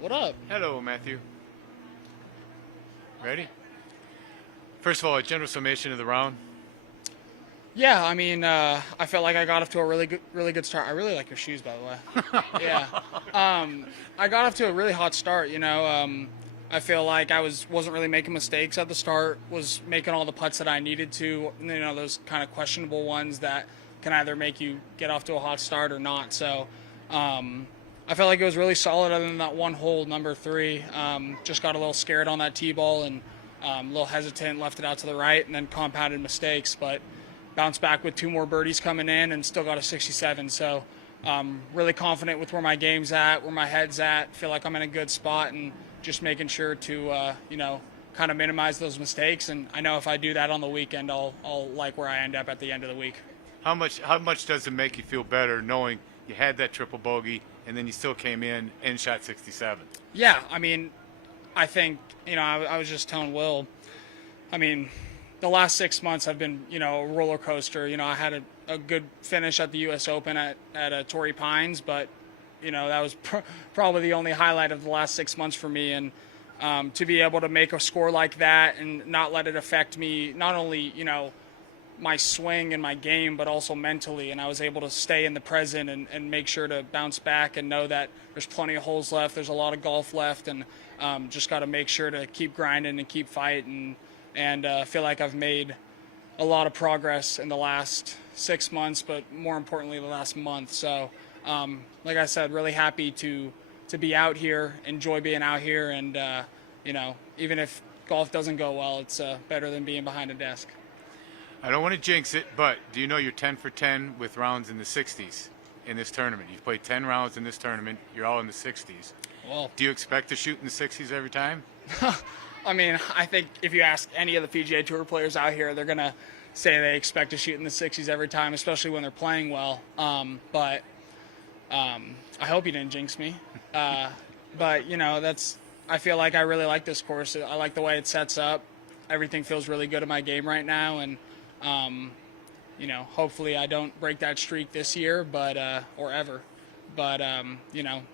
What up? Hello, Matthew. Ready? First of all, a general summation of the round. Yeah, I felt like I got off to a really good start. I really like your shoes, by the way. Yeah. I got off to a really hot start. I feel like wasn't really making mistakes at the start. Was making all the putts that I needed to. Those kind of questionable ones that can either make you get off to a hot start or not. So, I felt like it was really solid. Other than that one hole, number three, just got a little scared on that tee ball and a little hesitant, left it out to the right, and then compounded mistakes, but bounced back with two more birdies coming in and still got a 67. So really confident with where my game's at, where my head's at. Feel like I'm in a good spot and just making sure to, kind of minimize those mistakes. And I know if I do that on the weekend, I'll like where I end up at the end of the week. How much does it make you feel better knowing you had that triple bogey and then you still came in and shot 67? Yeah, I think, I was just telling Will, the last 6 months have been, a roller coaster. I had a good finish at the U.S. Open at Torrey Pines, but, that was probably the only highlight of the last 6 months for me. And to be able to make a score like that and not let it affect me, not only, my swing and my game, but also mentally. And I was able to stay in the present and make sure to bounce back and know that there's plenty of holes left. There's a lot of golf left, and just got to make sure to keep grinding and keep fighting. And feel like I've made a lot of progress in the last 6 months, but more importantly, the last month. So, like I said, really happy to be out here, enjoy being out here, and even if golf doesn't go well, it's better than being behind a desk. I don't want to jinx it, but do you know you're 10 for 10 with rounds in the 60s in this tournament? You've played 10 rounds in this tournament. You're all in the 60s. Well, Do you expect to shoot in the 60s every time? I think if you ask any of the PGA Tour players out here, they're going to say they expect to shoot in the 60s every time, especially when they're playing well. But I hope you didn't jinx me. But, I feel like I really like this course. I like the way it sets up. Everything feels really good in my game right now. And, hopefully I don't break that streak this year, but or ever. But,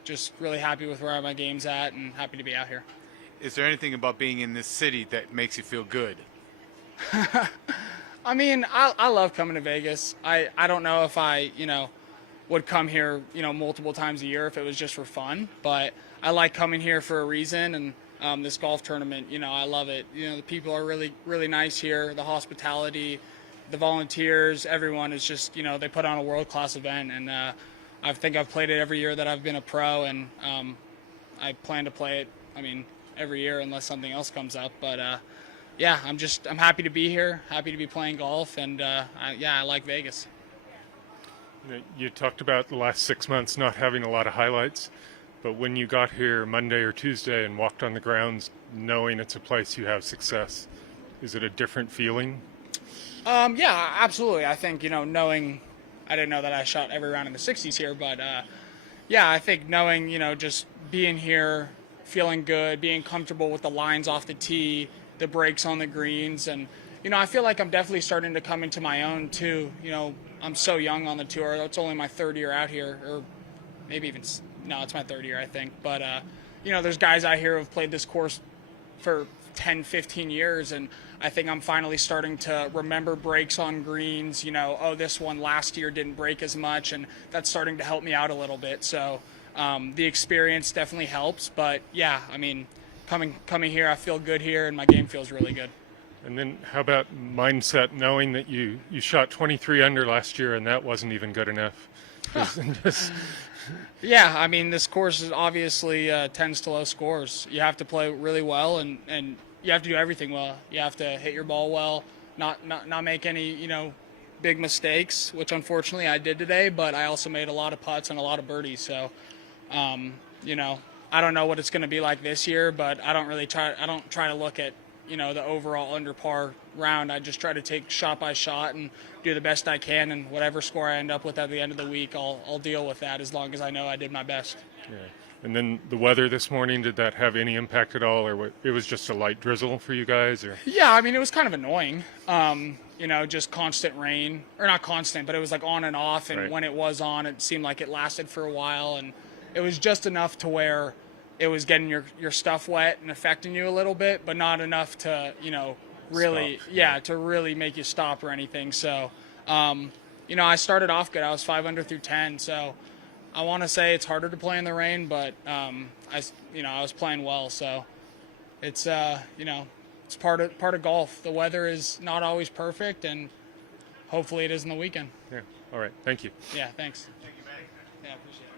just really happy with where my game's at and happy to be out here. Is there anything about being in this city that makes you feel good? I love coming to Vegas. I don't know if I, would come here, multiple times a year if it was just for fun, but I like coming here for a reason. And this golf tournament, I love it. The people are really, really nice here. The hospitality, the volunteers, everyone is just, they put on a world-class event. And I think I've played it every year that I've been a pro, and I plan to play it, every year unless something else comes up. But I'm happy to be here, happy to be playing golf, and I like Vegas. You talked about the last 6 months not having a lot of highlights, but when you got here Monday or Tuesday and walked on the grounds knowing it's a place you have success, is it a different feeling? Yeah, absolutely. I think, knowing, I didn't know that I shot every round in the 60s here, but I think knowing, just being here, feeling good, being comfortable with the lines off the tee, the breaks on the greens, and I feel like I'm definitely starting to come into my own too. I'm so young on the tour. It's only my third year out here, or maybe even no, it's my third year, I think. But there's guys out here who've played this course for 10, 15 years, and I think I'm finally starting to remember breaks on greens. This one last year didn't break as much, and that's starting to help me out a little bit. So the experience definitely helps. But coming here, I feel good here, and my game feels really good. And then how about mindset, knowing that you shot 23 under last year and that wasn't even good enough? Yeah, this course is obviously tends to low scores. You have to play really well, and you have to do everything well. You have to hit your ball well, not make any big mistakes, which unfortunately I did today. But I also made a lot of putts and a lot of birdies. So, I don't know what it's going to be like this year, but I don't try to look at the overall under par round. I just try to take shot by shot and do the best I can, and whatever score I end up with at the end of the week, I'll deal with that as long as I know I did my best. Yeah. And then the weather this morning, did that have any impact at all, or it was just a light drizzle for you guys? Or? Yeah, it was kind of annoying. Just constant rain, or not constant, but it was like on and off, and Right. when it was on, it seemed like it lasted for a while, and it was just enough to where it was getting your stuff wet and affecting you a little bit, but not enough to, really, to really make you stop or anything. So, I started off good. I was 5 under through 10. So I want to say it's harder to play in the rain, but, I was playing well. So it's, it's part of golf. The weather is not always perfect, and hopefully it is in the weekend. Yeah. All right. Thank you. Yeah. Thanks. Thank you, Matty. Yeah, appreciate it.